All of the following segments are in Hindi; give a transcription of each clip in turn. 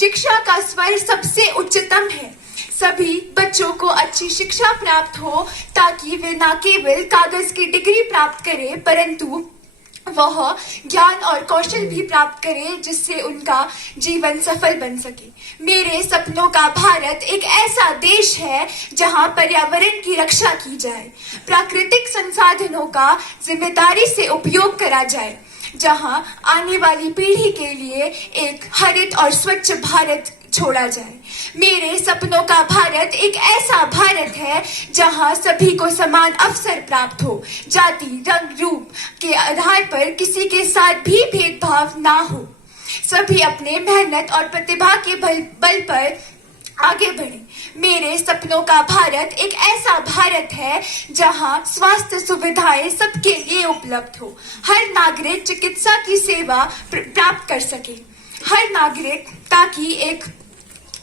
शिक्षा का स्वर सबसे उच्चतम है। सभी बच्चों को अच्छी शिक्षा प्राप्त हो ताकि वे न केवल कागज की डिग्री प्राप्त करें परंतु वह ज्ञान और कौशल भी प्राप्त करें जिससे उनका जीवन सफल बन सके। मेरे सपनों का भारत एक ऐसा देश है जहां पर्यावरण की रक्षा की जाए, प्राकृतिक संसाधनों का जिम्मेदारी से उपयोग करा जाए, जहां आने वाली पीढ़ी के लिए एक हरित और स्वच्छ भारत छोड़ा जाए। मेरे सपनों का भारत एक ऐसा भारत है जहां सभी को समान अवसर प्राप्त हो, जाति रंग रूप के आधार पर किसी के साथ भी भेदभाव ना हो, सभी अपने मेहनत और प्रतिभा के बल पर आगे बढ़े। मेरे सपनों का भारत एक ऐसा भारत है जहां स्वास्थ्य सुविधाएं सबके लिए उपलब्ध हो, हर नागरिक चिकित्सा की सेवा प्राप्त कर सके, हर नागरिक, ताकि एक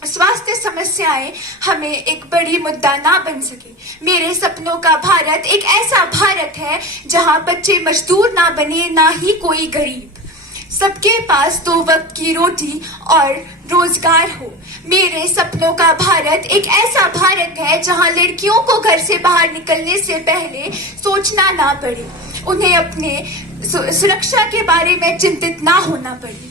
स्वास्थ्य समस्याएं हमें एक बड़ी मुद्दा ना बन सके। मेरे सपनों का भारत एक ऐसा भारत है जहां बच्चे मजदूर ना बने, ना ही कोई गरीब, सबके पास 2 वक्त की रोटी और रोजगार हो। मेरे सपनों का भारत एक ऐसा भारत है जहां लड़कियों को घर से बाहर निकलने से पहले सोचना ना पड़े, उन्हें अपने सुरक्षा के बारे में चिंतित ना होना पड़े।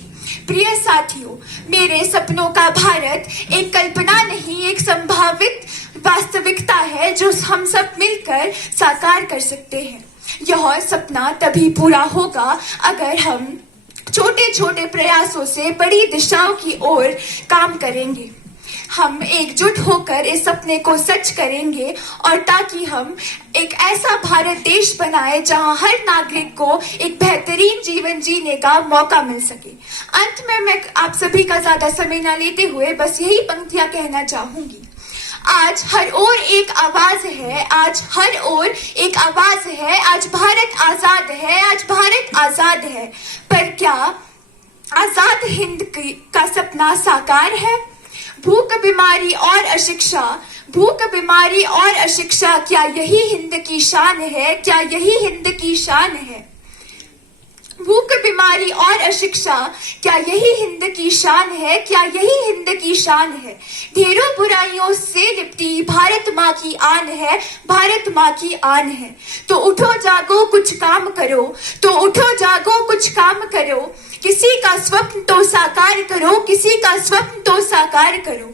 प्रिय साथियों, मेरे सपनों का भारत एक कल्पना नहीं, एक संभावित वास्तविकता है जो हम सब मिलकर साकार कर सकते हैं। यह सपना तभी पूरा होगा अगर हम छोटे छोटे प्रयासों से बड़ी दिशाओं की ओर काम करेंगे। हम एकजुट होकर इस सपने को सच करेंगे और ताकि हम एक ऐसा भारत देश बनाए जहां हर नागरिक को एक बेहतरीन जीवन जीने का मौका मिल सके। अंत में मैं आप सभी का ज्यादा समय न लेते हुए बस यही पंक्तियां कहना चाहूंगी। आज हर ओर एक आवाज है, आज हर ओर एक आवाज है, आज भारत आजाद है, आज भारत आजाद है। पर क्या आजाद हिंद का सपना साकार है? भूख बीमारी और अशिक्षा, भूख बीमारी और अशिक्षा, क्या यही हिंद की शान है? क्या यही हिंद की शान है? भूख बीमारी और अशिक्षा, क्या यही हिंद की शान है? क्या यही हिंद की शान है? ढेरों बुराइयों से लिपटी भारत माँ की आन है, भारत माँ की आन है। तो उठो जागो कुछ काम करो, तो उठो जागो कुछ काम करो, किसी का स्वप्न तो साकार करो, किसी का स्वप्न तो साकार करो।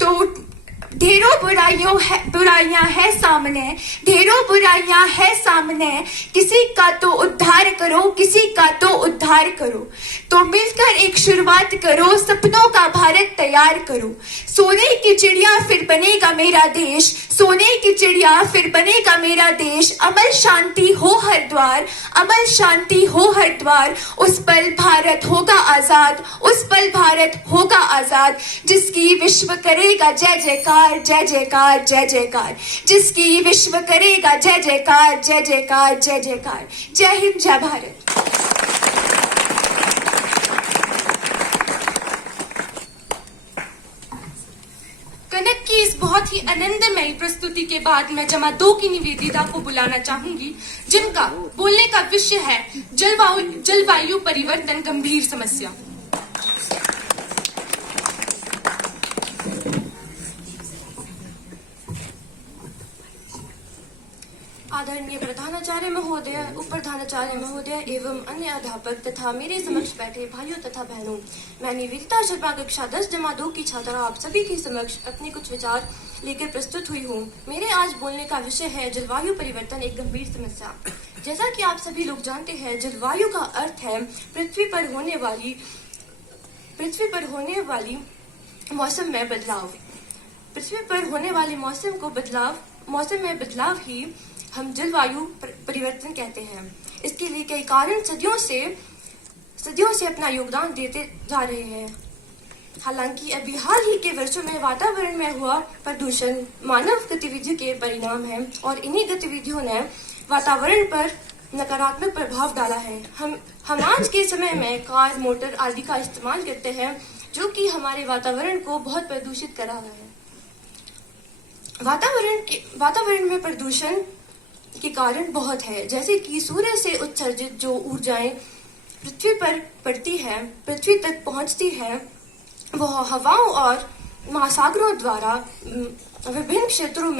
तो ढेरों बुराइयां है सामने, ढेरों बुराइयां है सामने, किसी का तो उद्धार करो, किसी का तो उद्धार करो। तो मिलकर एक शुरुआत करो, सपनों का भारत तैयार करो। सोने की चिड़िया फिर बनेगा मेरा देश, सोने की चिड़िया फिर बनेगा मेरा देश। अमल शांति हो हर द्वार, अमल शांति हो हर द्वार। उस पल भारत होगा आजाद, उस पल भारत होगा आजाद, जिसकी विश्व करेगा जय जयकार, जय जयकार, जय जयकार, जिसकी विश्व करेगा जय जयकार, जय जयकार, जय जयकार। जय हिंद, जय भारत। कनक की इस बहुत ही आनंदमयी प्रस्तुति के बाद मैं जमा 2 की निवेदिता को बुलाना चाहूंगी, जिनका बोलने का विषय है जलवायु परिवर्तन गंभीर समस्या। आदरणीय प्रधानाचार्य महोदय, उप प्रधानाचार्य महोदय एवं अन्य अध्यापक तथा मेरे समक्ष बैठे भाइयों तथा बहनों, मैं निवेदिता शर्मा कक्षा 10-2 की छात्रा आप सभी के समक्ष अपने कुछ विचार लेकर प्रस्तुत हुई हूँ। मेरे आज बोलने का विषय है जलवायु परिवर्तन एक गंभीर समस्या। जैसा कि आप सभी लोग जानते हैं, जलवायु का अर्थ है पृथ्वी पर होने वाली मौसम में बदलाव। पृथ्वी पर होने वाली मौसम में बदलाव ही हम जलवायु परिवर्तन कहते हैं। इसके लिए कई कारण सदियों से अपना योगदान देते जा रहे हैं। हालांकि अभी हाल ही के वर्षों में वातावरण में हुआ प्रदूषण मानव गतिविधियों के परिणाम है और इन्हीं गतिविधियों ने वातावरण पर नकारात्मक प्रभाव डाला है। हम आज के समय में कार, मोटर आदि का इस्तेमाल करते हैं, जो कि हमारे वातावरण को बहुत प्रदूषित कर रहा है। वातावरण में प्रदूषण के कारण बहुत है, जैसे कि सूर्य से उत्सर्जित जो ऊर्जाएं पृथ्वी पर पड़ती है, पृथ्वी तक पहुंचती है, वह हवाओं और महासागरों द्वारा विभिन्न क्षेत्रों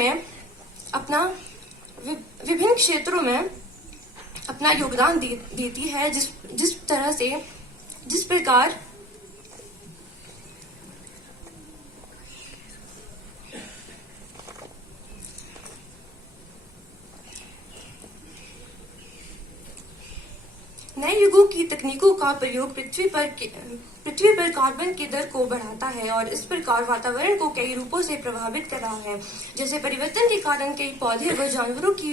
में अपना योगदान देती है, नए युगों की तकनीकों का प्रयोग पृथ्वी पर कार्बन की दर को बढ़ाता है और इस प्रकार वातावरण को कई रूपों से प्रभावित कर रहा है। जैसे परिवर्तन के कारण कई पौधे व जानवरों की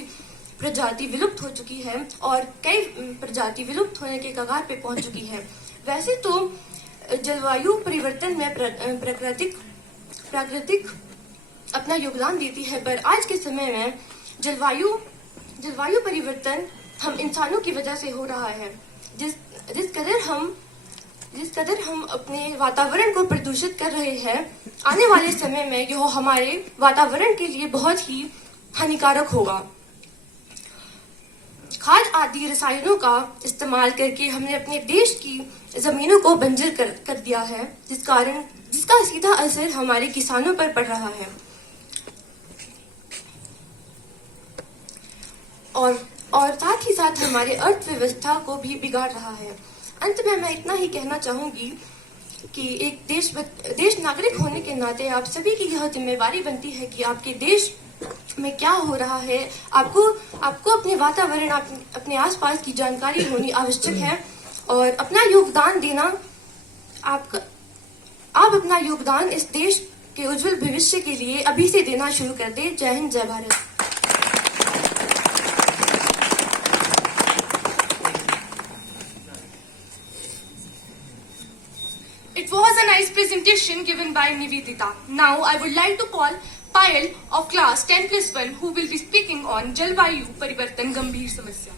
प्रजाति विलुप्त हो चुकी है और कई प्रजाति विलुप्त होने के कगार पे पहुंच चुकी है। वैसे तो जलवायु परिवर्तन में प्राकृतिक अपना योगदान देती है, पर आज के समय में जलवायु परिवर्तन हम इंसानों की वजह से हो रहा है। जिस कदर हम अपने वातावरण को प्रदूषित कर रहे हैं, आने वाले समय में यह हमारे वातावरण के लिए बहुत ही हानिकारक होगा। खाद आदि रसायनों का इस्तेमाल करके हमने अपने देश की जमीनों को बंजर कर दिया है, जिसका सीधा असर हमारे किसानों पर पड़ रहा है और साथ ही साथ हमारे अर्थव्यवस्था को भी बिगाड़ रहा है। अंत में मैं इतना ही कहना चाहूंगी कि एक देश नागरिक होने के नाते आप सभी की यह जिम्मेवारी बनती है कि आपके देश में क्या हो रहा है, आपको अपने वातावरण, अपने आसपास की जानकारी होनी आवश्यक है और अपना योगदान देना, आप अपना योगदान इस देश के उज्जवल भविष्य के लिए अभी से देना शुरू कर दे। जय हिंद, जय Bharat. It was a nice presentation given by Nivedita. Now I would like to call Payal of class 10+1 who will be speaking on Jalvayu Parivartan Gambhir Samasya.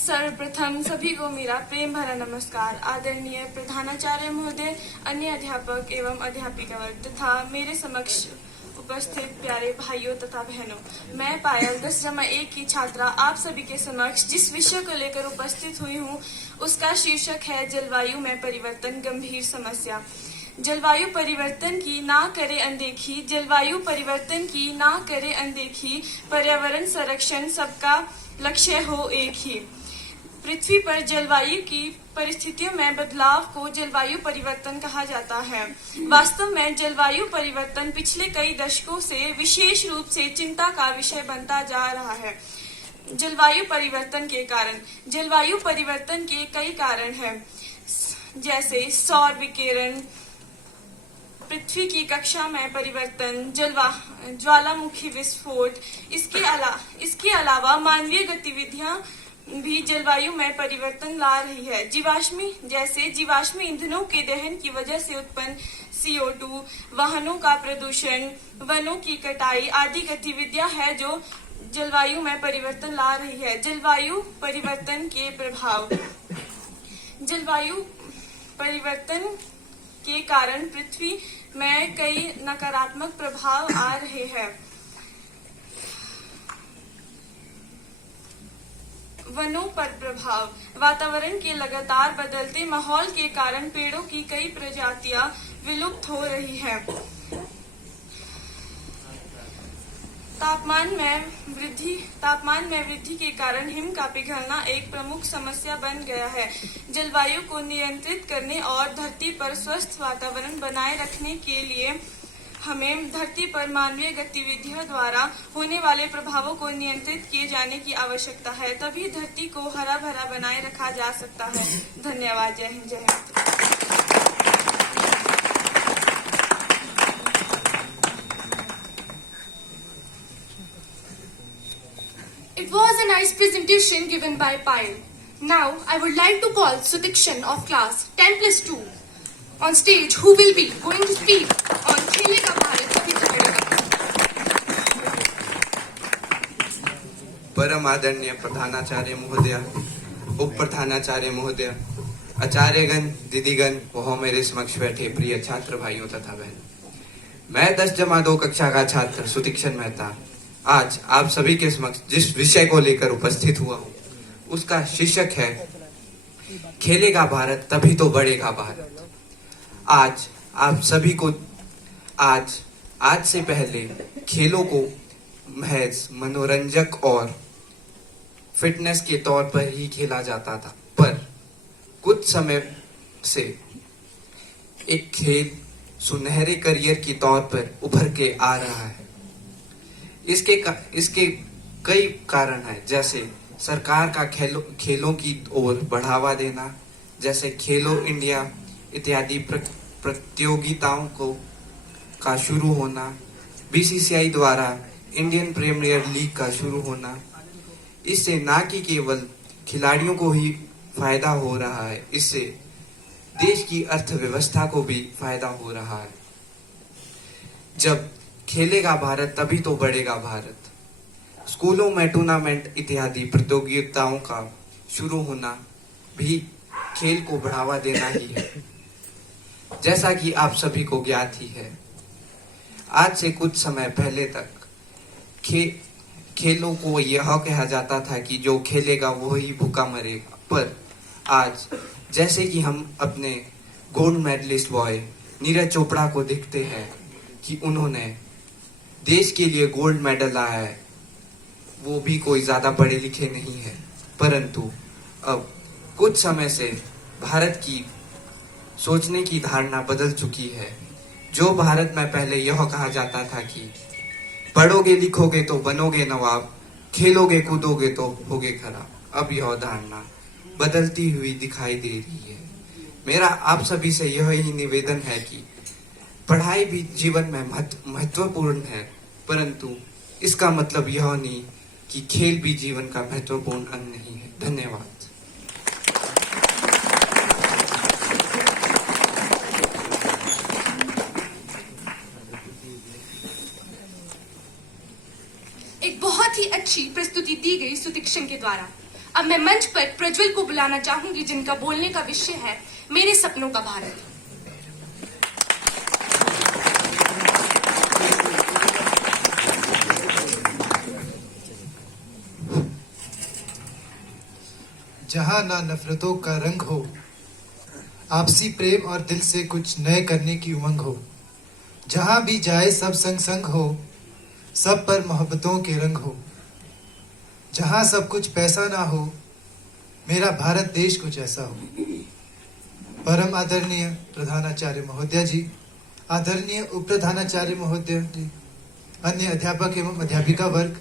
सर्वप्रथम सभी को मेरा प्रेम भरा नमस्कार। आदरणीय प्रधानाचार्य महोदय, अन्य अध्यापक एवं अध्यापिका वर्ग तथा मेरे समक्ष उपस्थित प्यारे भाइयों तथा बहनों, मैं पायल 10/1 की छात्रा आप सभी के समक्ष जिस विषय को लेकर उपस्थित हुई हूँ उसका शीर्षक है जलवायु में परिवर्तन गंभीर समस्या। जलवायु परिवर्तन की ना करे अनदेखी, जलवायु परिवर्तन की ना करे अनदेखी, पर्यावरण संरक्षण सबका लक्ष्य हो एक ही। पृथ्वी पर जलवायु की परिस्थितियों में बदलाव को जलवायु परिवर्तन कहा जाता है। वास्तव में जलवायु परिवर्तन पिछले कई दशकों से विशेष रूप से चिंता का विषय बनता जा रहा है। जलवायु परिवर्तन के कई कारण हैं, जैसे सौर विकिरण, पृथ्वी की कक्षा में परिवर्तन, ज्वालामुखी विस्फोट। इसके अलावा मानवीय गतिविधियां भी जलवायु में परिवर्तन ला रही है। जीवाश्मी ईंधनों के दहन की वजह से उत्पन्न CO2, वाहनों का प्रदूषण, वनों की कटाई आदि गतिविधियां हैं जो जलवायु में परिवर्तन ला रही है। जलवायु परिवर्तन के प्रभाव। जलवायु परिवर्तन के कारण पृथ्वी में कई नकारात्मक प्रभाव आ रहे हैं। वनों पर प्रभाव। वातावरण के लगातार बदलते माहौल के कारण पेड़ों की कई प्रजातियां विलुप्त हो रही हैं। तापमान में वृद्धि के कारण हिम का पिघलना एक प्रमुख समस्या बन गया है। जलवायु को नियंत्रित करने और धरती पर स्वस्थ वातावरण बनाए रखने के लिए हमें धरती पर मानवीय गतिविधियों द्वारा होने वाले प्रभावों को नियंत्रित किए जाने की आवश्यकता है, तभी धरती को हरा भरा बनाए रखा जा सकता है। धन्यवाद। जय हिंद, जय Hind. It was a nice presentation given by Payal. Now I would like to call Sutikshan of class 10+2 on stage who will be going to speak on खेलेगा भारत कभी तो बढ़ेगा। परम आदरणीय प्रधानाचार्य महोदय, उप प्रधानाचार्य महोदय, आचार्यगण, दीदीगण व मेरे समक्ष बैठे प्रिय छात्र भाइयों तथा बहन, मैं 10/2 कक्षा का छात्र सुतिक्षण मेहता आज आप सभी के समक्ष जिस विषय को लेकर उपस्थित हुआ हूँ उसका शीर्षक है खेलेगा भारत तभी तो बढ़ेगा भारत। आज आप सभी को आज से पहले खेलों को महज मनोरंजक और फिटनेस के तौर पर ही खेला जाता था, पर कुछ समय से एक खेल सुनहरे करियर के तौर पर उभर के आ रहा है। इसके कई कारण हैं, जैसे सरकार का खेलों की ओर बढ़ावा देना, जैसे खेलो इंडिया इत्यादि प्रतियोगिताओं का शुरू होना, बीसीसीआई द्वारा इंडियन प्रीमियर लीग का शुरू होना। इससे ना कि केवल खिलाड़ियों को ही फायदा हो रहा है, इससे देश की अर्थव्यवस्था को भी फायदा हो रहा है। जब खेलेगा भारत तभी तो बढ़ेगा भारत, स्कूलों में टूर्नामेंट इत्यादि प्रतियोगिताओं का शुरू होना भी खेल को बढ़ावा देना ही है। जैसा कि आप सभी को ज्ञात ही है, आज से कुछ समय पहले तक खेलों को यह कहा जाता था कि जो खेलेगा वो ही भूखा मरेगा, पर आज जैसे कि हम अपने gold medalist boy Neeraj Chopra को देखते हैं कि उन्होंने देश के लिए गोल्ड मेडल लाया है। वो भी कोई ज्यादा पढ़े लिखे नहीं है, परंतु अब कुछ समय से भारत की सोचने की धारणा बदल चुकी है। जो भारत में पहले यह कहा जाता था कि पढ़ोगे लिखोगे तो बनोगे नवाब, खेलोगे कूदोगे तो होगे खराब, अब यह धारणा बदलती हुई दिखाई दे रही है। मेरा आप सभी से यह ही निवेदन है कि पढ़ाई भी जीवन में महत्वपूर्ण है, परंतु इसका मतलब यह नहीं कि खेल भी जीवन का महत्वपूर्ण अंग नहीं है। धन्यवाद। एक बहुत ही अच्छी प्रस्तुति दी गई सुदीक्षण के द्वारा। अब मैं मंच पर प्रज्वल को बुलाना चाहूंगी, जिनका बोलने का विषय है मेरे सपनों का भारत। जहां ना नफरतों का रंग हो, आपसी प्रेम और दिल से कुछ नए करने की उमंग हो, जहां भी जाए सब संग संग हो, सब पर मोहब्बतों के रंग हो, जहां सब कुछ पैसा ना हो, मेरा भारत देश कुछ ऐसा हो। परम आदरणीय प्रधानाचार्य महोदय जी, आदरणीय उप प्रधानाचार्य महोदय जी, अन्य अध्यापक एवं अध्यापिका वर्ग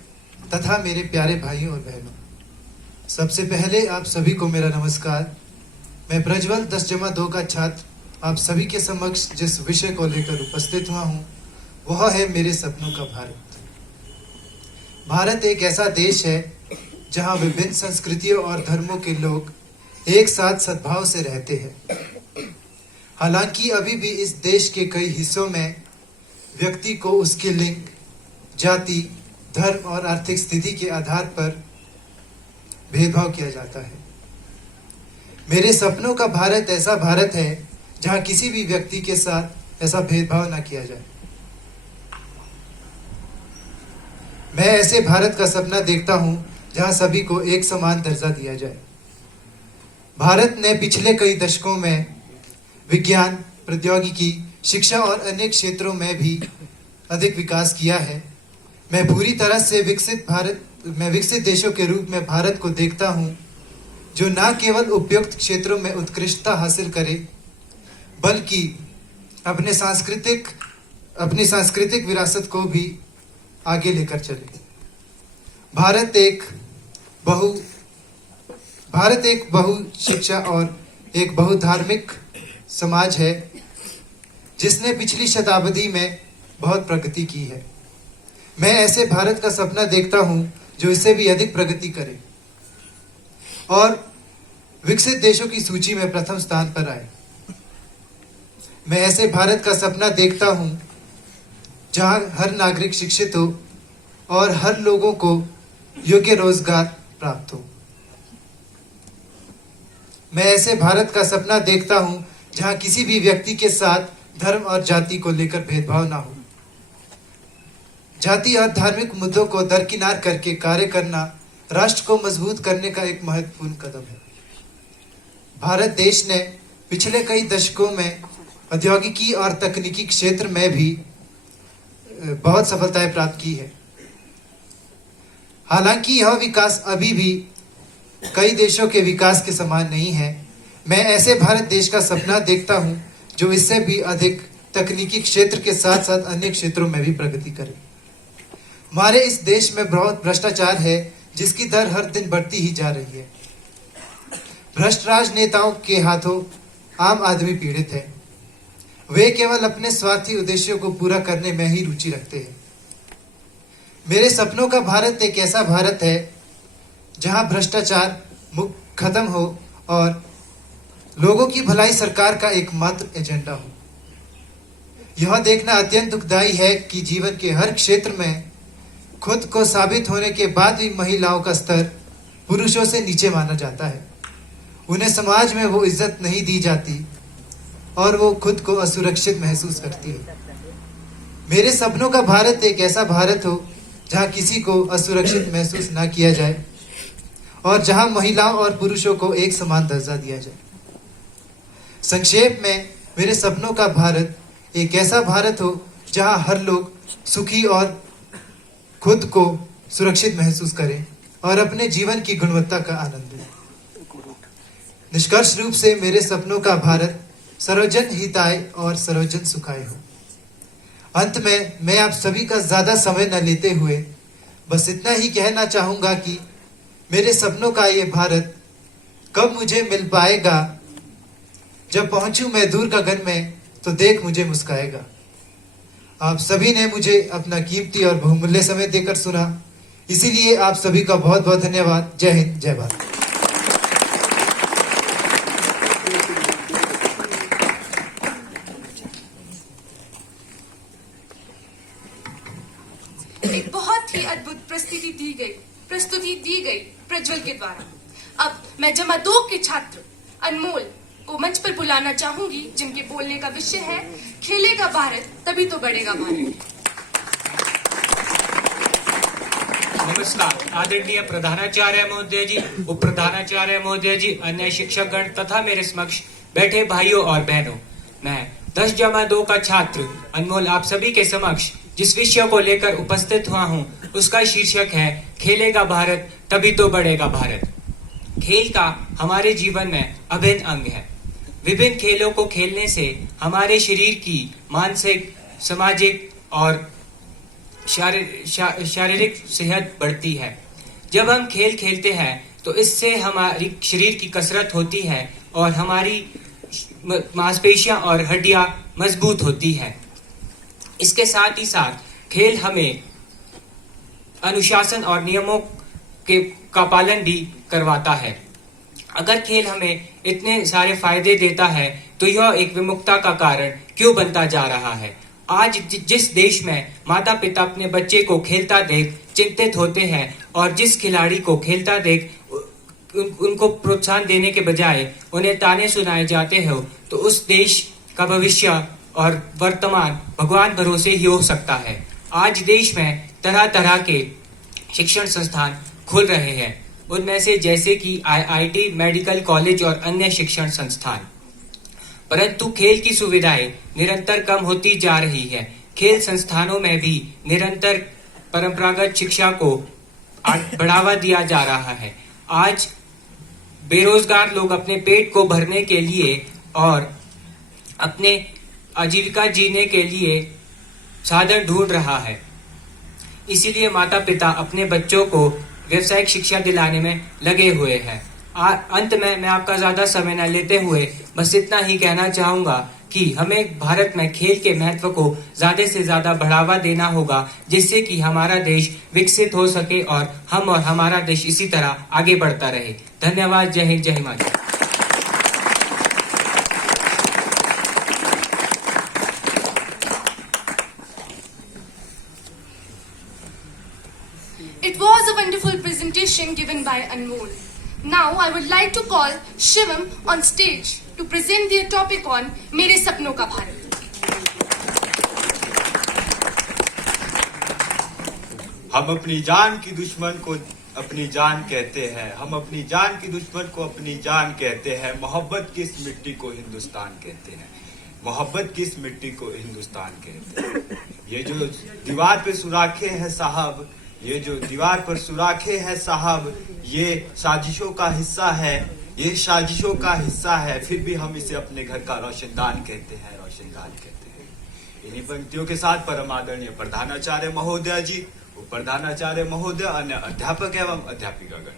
तथा मेरे प्यारे भाइयों और बहनों, सबसे पहले आप सभी को मेरा नमस्कार। मैं प्रज्वल 10-2 का छात्र आप सभी के समक्ष जिस विषय को लेकर उपस्थित हुआ हूँ वह है मेरे सपनों का भारत। भारत एक ऐसा देश है जहाँ विभिन्न संस्कृतियों और धर्मों के लोग एक साथ सद्भाव से रहते हैं। हालांकि अभी भी इस देश के कई हिस्सों में व्यक्ति को उसके लिंग, जाति, धर्म और आर्थिक स्थिति के आधार पर भेदभाव किया जाता है। मेरे सपनों का भारत ऐसा भारत है जहां किसी भी व्यक्ति के साथ ऐसा भेदभाव ना किया जाए। मैं ऐसे भारत का सपना देखता हूं जहां सभी को एक समान दर्जा दिया जाए। भारत ने पिछले कई दशकों में विज्ञान, प्रौद्योगिकी, शिक्षा और अन्य क्षेत्रों में भी अधिक विकास किया है। मैं पूरी तरह से विकसित देशों के रूप में भारत को देखता हूं, जो न केवल उपयुक्त क्षेत्रों में उत्कृष्टता हासिल करे, बल्कि अपनी सांस्कृतिक विरासत को भी आगे लेकर चले। भारत एक बहु शिक्षा और एक बहुधार्मिक समाज है, जिसने पिछली शताब्दी में बहुत प्रगति की है। मैं ऐसे भारत का सपना देखता हूं जो इससे भी अधिक प्रगति करे और विकसित देशों की सूची में प्रथम स्थान पर आए। मैं ऐसे भारत का सपना देखता हूं जहां हर नागरिक शिक्षित हो और हर लोगों को योग्य रोजगार प्राप्त हो। मैं ऐसे भारत का सपना देखता हूं जहां किसी भी व्यक्ति के साथ धर्म और जाति को लेकर भेदभाव ना हो। जाति और धार्मिक मुद्दों को दरकिनार करके कार्य करना राष्ट्र को मजबूत करने का एक महत्वपूर्ण कदम है। भारत देश ने पिछले कई दशकों में औद्योगिकी और तकनीकी क्षेत्र में भी बहुत सफलताएं प्राप्त की है। हालांकि यह विकास अभी भी कई देशों के विकास के समान नहीं है। मैं ऐसे भारत देश का सपना देखता हूं जो इससे भी अधिक तकनीकी क्षेत्र के साथ साथ अन्य क्षेत्रों में भी प्रगति करे। हमारे इस देश में बहुत भ्रष्टाचार है जिसकी दर हर दिन बढ़ती ही जा रही है। भ्रष्ट राजनेताओं के हाथों आम आदमी पीड़ित है। वे केवल अपने स्वार्थी उद्देश्यों को पूरा करने में ही रुचि रखते हैं। मेरे सपनों का भारत एक ऐसा भारत है जहां भ्रष्टाचार खत्म हो और लोगों की भलाई सरकार का एकमात्र एजेंडा हो। यह देखना अत्यंत दुखदाई है कि जीवन के हर क्षेत्र में खुद को साबित होने के बाद भी महिलाओं का स्तर पुरुषों से नीचे माना जाता है। उन्हें समाज में वो इज्जत नहीं दी जाती और वो खुद को असुरक्षित महसूस करती है। मेरे सपनों का भारत एक ऐसा भारत हो जहां किसी को असुरक्षित महसूस ना किया जाए और जहां महिलाओं और पुरुषों को एक समान दर्जा दिया जाए। संक्षेप में मेरे सपनों का भारत एक ऐसा भारत हो जहां हर लोग सुखी और खुद को सुरक्षित महसूस करें और अपने जीवन की गुणवत्ता का आनंद लें। निष्कर्ष रूप से मेरे सपनों का भारत सर्वजन हिताय और सर्वजन सुखाय हो। अंत में मैं आप सभी का ज्यादा समय न लेते हुए बस इतना ही कहना चाहूंगा कि मेरे सपनों का ये भारत कब मुझे मिल पाएगा। जब पहुंचूं मैं दूर गगन में तो देख मुझे मुस्काएगा। आप सभी ने मुझे अपना कीमती और बहुमूल्य समय देकर सुना, इसीलिए आप सभी का बहुत बहुत धन्यवाद। जय हिंद, जय भारत। एक बहुत ही अद्भुत प्रस्तुति दी गई प्रज्वल के द्वारा। अब मैं जमा 2 के छात्र अनमोल को मंच पर बुलाना चाहूंगी, जिनके बोलने का विषय है खेलेगा भारत तभी तो बढ़ेगा भारत। नमस्कार आदरणीय प्रधानाचार्य महोदय जी, उप प्रधानाचार्य महोदय जी, अन्य शिक्षकगण तथा मेरे समक्ष बैठे भाइयों और बहनों, मैं 10 जमा 2 का छात्र अनमोल आप सभी के समक्ष जिस विषय को लेकर उपस्थित हुआ हूँ उसका शीर्षक है खेलेगा भारत तभी तो बढ़ेगा भारत। खेल का हमारे जीवन में अभिन्न अंग है। विभिन्न खेलों को खेलने से हमारे शरीर की मानसिक, सामाजिक और शारीरिक सेहत बढ़ती है। जब हम खेल खेलते हैं तो इससे हमारी शरीर की कसरत होती है और हमारी मांसपेशियां और हड्डियां मजबूत होती हैं। इसके साथ ही साथ खेल हमें अनुशासन और नियमों का पालन भी करवाता है। अगर खेल हमें इतने सारे फायदे देता है तो यह एक विमुखता का कारण क्यों बनता जा रहा है। आज जिस देश में माता पिता अपने बच्चे को खेलता देख चिंतित होते हैं और जिस खिलाड़ी को खेलता देख उनको प्रोत्साहन देने के बजाय उन्हें ताने सुनाए जाते हो, तो उस देश का भविष्य और वर्तमान भगवान भरोसे ही हो सकता है। आज देश में तरह तरह के शिक्षण संस्थान खुल रहे हैं, उनमें से जैसे कि IIT, मेडिकल कॉलेज और अन्य शिक्षण संस्थान। परंतु खेल की सुविधाएं निरंतर कम होती जा रही है। खेल संस्थानों में भी निरंतर परंपरागत शिक्षा को बढ़ावा दिया जा रहा है। आज बेरोजगार लोग अपने पेट को भरने के लिए और अपने आजीविका जीने के लिए साधन ढूंढ रहा है। इसीलिए माता पिता अपने बच्चों को व्यावसायिक शिक्षा दिलाने में लगे हुए हैं। अंत में मैं आपका ज्यादा समय न लेते हुए बस इतना ही कहना चाहूंगा कि हमें भारत में खेल के महत्व को ज्यादा से ज्यादा बढ़ावा देना होगा, जिससे कि हमारा देश विकसित हो सके और हम और हमारा देश इसी तरह आगे बढ़ता रहे। धन्यवाद। जय हिंद, जय Himachal. It was a wonderful presentation given by Anmol. Now I would like to call Shivam on stage to present their topic on मेरे सपनों का भारत। हम अपनी जान की दुश्मन को अपनी जान कहते हैं, हम अपनी जान की दुश्मन को अपनी जान कहते हैं। मोहब्बत की इस मिट्टी को हिंदुस्तान कहते हैं, मोहब्बत की इस मिट्टी को हिंदुस्तान कहते हैं। ये जो दीवार पे सुराखे हैं साहब, ये जो दीवार पर सुराखे हैं साहब, ये साजिशों का हिस्सा है, ये साजिशों का हिस्सा है। फिर भी हम इसे अपने घर का रोशनदान कहते हैं, रोशनदान कहते हैं। इन्हीं पंक्तियों के साथ परम आदरणीय प्रधानाचार्य महोदय जी, प्रधानाचार्य महोदय, अन्य अध्यापक एवं अध्यापिकागण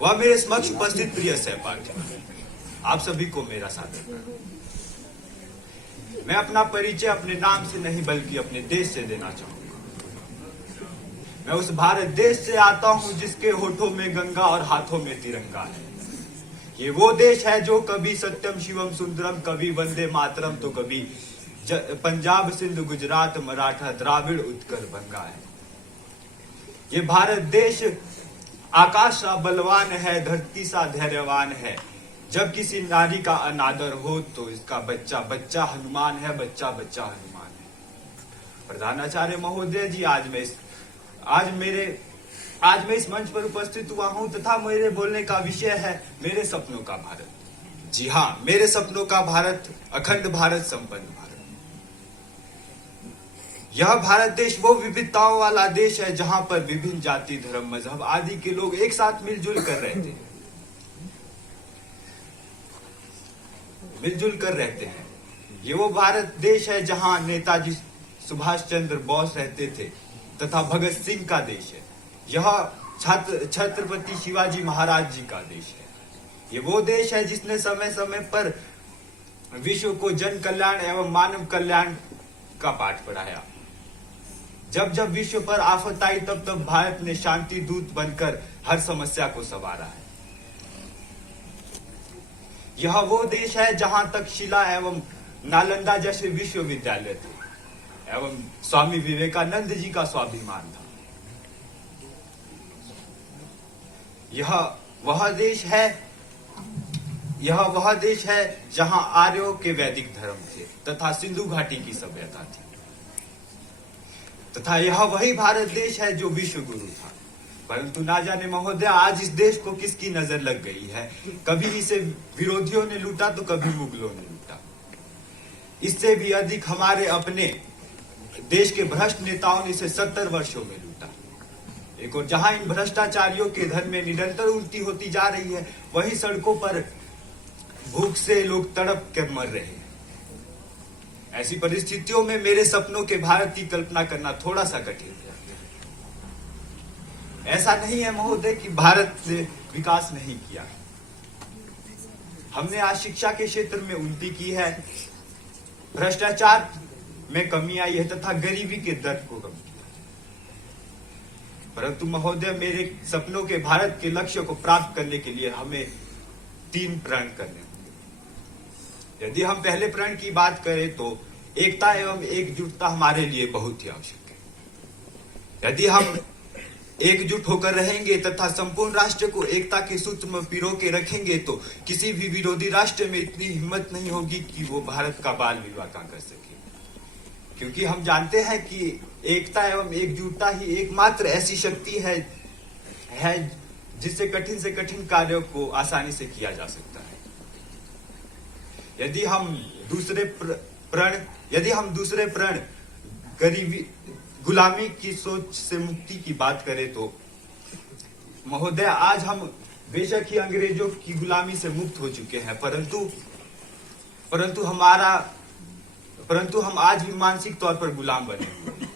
व मेरे समक्ष उपस्थित प्रिय सहपाठी, आप सभी को मेरा सादर। मैं अपना परिचय अपने नाम से नहीं बल्कि अपने देश से देना चाहूंगा। मैं उस भारत देश से आता हूं जिसके होठों में गंगा और हाथों में तिरंगा है। ये वो देश है जो कभी सत्यम शिवम सुंदरम, कभी वंदे मातरम, तो कभी पंजाब सिंध गुजरात मराठा द्राविड़ उत्कल बंगा है। ये भारत देश आकाश सा बलवान है, धरती सा धैर्यवान है। जब किसी नारी का अनादर हो तो इसका बच्चा बच्चा हनुमान है, बच्चा बच्चा हनुमान है। प्रधानाचार्य महोदय जी, आज मैं इस मंच पर उपस्थित हुआ हूं तथा मेरे बोलने का विषय है मेरे सपनों का भारत। जी हाँ, मेरे सपनों का भारत, अखंड भारत, संपन्न भारत। यह भारत देश वो विविधताओं वाला देश है जहां पर विभिन्न जाति धर्म मजहब आदि के लोग एक साथ मिलजुल कर रहते हैं, मिलजुल कर रहते हैं। ये वो भारत देश है जहां नेताजी सुभाष चंद्र बोस रहते थे तथा भगत सिंह का देश है। यह छत्रपति शिवाजी महाराज जी का देश है। ये वो देश है जिसने समय समय पर विश्व को जन कल्याण एवं मानव कल्याण का पाठ पढ़ाया। जब जब विश्व पर आफत आई तब तब भारत ने शांति दूत बनकर हर समस्या को संवारा है। यह वो देश है जहां तक शिला एवं नालंदा जैसे विश्वविद्यालय थे एवं स्वामी विवेकानंद जी का स्वाभिमान था। यह वह देश है जहां आर्यों के वैदिक धर्म थे तथा सिंधु घाटी की सभ्यता थी, तथा यह वही भारत देश है जो विश्व गुरु था। परंतु ना जाने महोदय, आज इस देश को किसकी नजर लग गई है। कभी इसे विरोधियों ने लूटा तो कभी मुगलों ने लूटा। इससे भी अधिक हमारे अपने देश के भ्रष्ट नेताओं ने इसे 70 वर्षों में लूटा। एक और जहां इन भ्रष्टाचारियों के धन में निरंतर उल्टी होती जा रही है, वहीं सड़कों पर भूख से लोग तड़प कर मर रहे हैं। ऐसी परिस्थितियों में मेरे सपनों के भारत की कल्पना करना थोड़ा सा कठिन है। ऐसा नहीं है महोदय कि भारत ने विकास नहीं किया। हमने आज शिक्षा के क्षेत्र में उन्नति की है, भ्रष्टाचार में कमी आई है तथा गरीबी के दर को कम किया। परंतु महोदय, मेरे सपनों के भारत के लक्ष्य को प्राप्त करने के लिए हमें 3 प्रण करने होंगे। यदि हम पहले प्रण की बात करें तो एकता एवं एकजुटता हमारे लिए बहुत ही आवश्यक है। यदि हम एकजुट होकर रहेंगे तथा संपूर्ण राष्ट्र को एकता के सूत्र में पिरो के रखेंगे तो किसी भी विरोधी राष्ट्र में इतनी हिम्मत नहीं होगी कि वो भारत का बाल विवाह कर सके। क्योंकि हम जानते हैं कि एकता एवं एकजुटता ही एकमात्र ऐसी शक्ति है जिससे कठिन से कठिन कार्यों को आसानी से किया जा सकता है। यदि हम दूसरे प्रण गरीबी गुलामी की सोच से मुक्ति की बात करें तो महोदय, आज हम बेशक ही अंग्रेजों की गुलामी से मुक्त हो चुके हैं, परंतु हम आज भी मानसिक तौर पर गुलाम बने हुए हैं।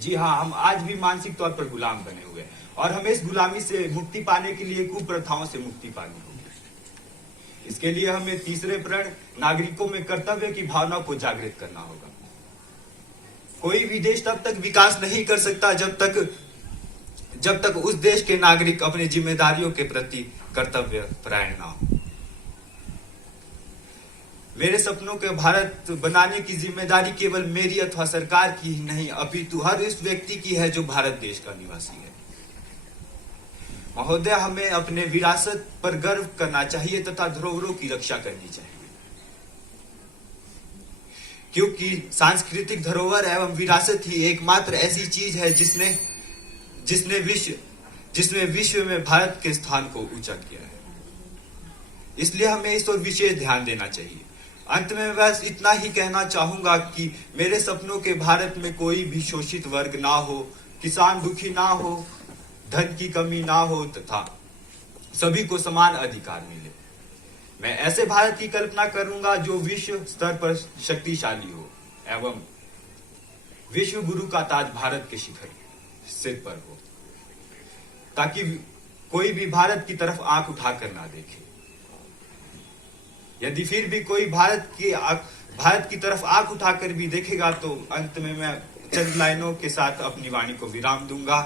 जी हाँ, हम आज भी मानसिक तौर पर गुलाम बने हुए हैं और हमें इस गुलामी से मुक्ति पाने के लिए कुप्रथाओं से मुक्ति पानी होगी। इसके लिए हमें तीसरे प्रण नागरिकों में कर्तव्य की भावना को जागृत करना होगा। कोई भी देश तब तक विकास नहीं कर सकता जब तक उस देश के नागरिक अपनी जिम्मेदारियों के प्रति कर्तव्य परायण ना हो। मेरे सपनों के भारत बनाने की जिम्मेदारी केवल मेरी अथवा सरकार की ही नहीं अपितु हर उस व्यक्ति की है जो भारत देश का निवासी है। महोदय, हमें अपने विरासत पर गर्व करना चाहिए तथा धरोहरों की रक्षा करनी चाहिए। क्योंकि सांस्कृतिक धरोहर एवं विरासत ही एकमात्र ऐसी चीज है जिसने विश्व में भारत के स्थान को ऊंचा किया है। इसलिए हमें इस पर विशेष ध्यान देना चाहिए। अंत में बस इतना ही कहना चाहूंगा कि मेरे सपनों के भारत में कोई भी शोषित वर्ग ना हो, किसान दुखी ना हो, धन की कमी ना हो तथा सभी को समान अधिकार मिले। मैं ऐसे भारत की कल्पना करूंगा जो विश्व स्तर पर शक्तिशाली हो एवं विश्व गुरु का ताज भारत के शिखर सिर पर हो, ताकि कोई भी भारत की तरफ आंख उठाकर ना देखे। यदि फिर भी कोई भारत की तरफ आंख उठाकर भी देखेगा तो अंत में मैं चंद लाइनों के साथ अपनी वाणी को विराम दूंगा।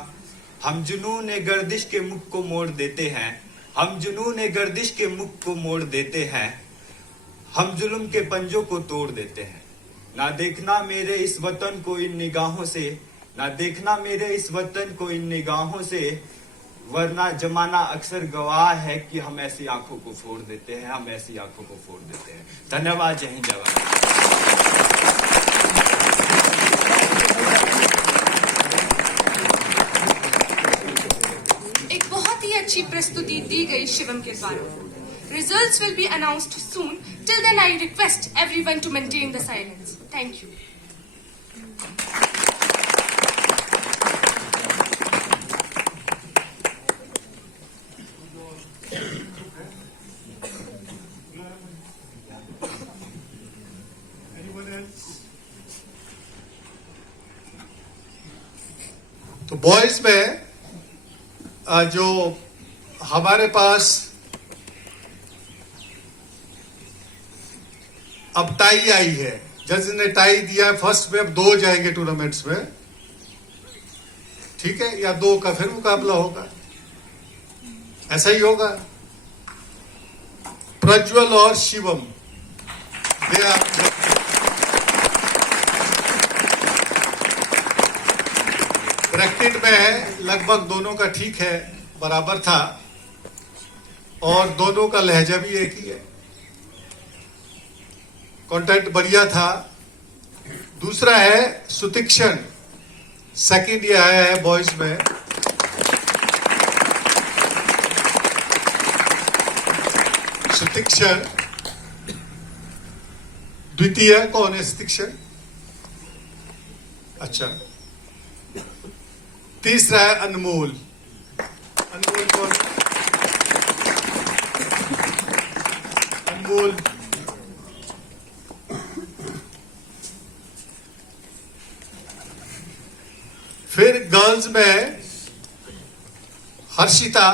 हम जुनून गर्दिश के मुख को मोड़ देते हैं, हम जुनून गर्दिश के मुख को मोड़ देते हैं, हम जुल्म के पंजों को तोड़ देते हैं। ना देखना मेरे इस वतन को इन निगाहों से, ना देखना मेरे इस वतन को इन निगाहों से, वरना जमाना अक्सर गवाह है कि हम ऐसी आंखों को फोड़ देते हैं, हम ऐसी आंखों को फोड़ देते हैं। धन्यवाद। जय हिंद, जय भारत। एक बहुत ही अच्छी प्रस्तुति दी गई शिवम के द्वारा। Results will be announced soon. Till then, I request everyone to maintain the silence. Thank you. तो बॉयज में जो हमारे पास अब टाई आई है, जज ने टाई दिया है फर्स्ट में, अब 2 जाएंगे टूर्नामेंट्स में, ठीक है, या 2 का फिर मुकाबला होगा, ऐसा ही होगा। प्रज्वल और शिवम ब्रैकेट में है, लगभग दोनों का ठीक है, बराबर था, और दोनों का लहजा भी एक ही है, कंटेंट बढ़िया था। दूसरा है सुतीक्षण, सेकंड ये आया है बॉयज में। सुतीक्षण द्वितीय कौन है? सुतीक्षण, अच्छा। तीसरा है अनमोल। अनमोल कौन है? अनमोल फिर गर्ल्स में हर्षिता,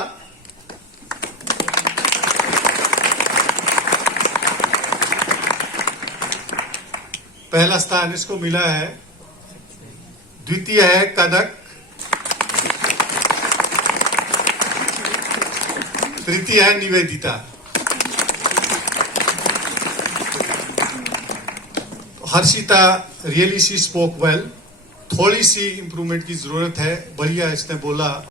पहला स्थान इसको मिला है। द्वितीय है कनक, तृतीय है Nivedita. Harshita really she spoke well, थोड़ी सी इंप्रूवमेंट की जरूरत है, बढ़िया इसने बोला।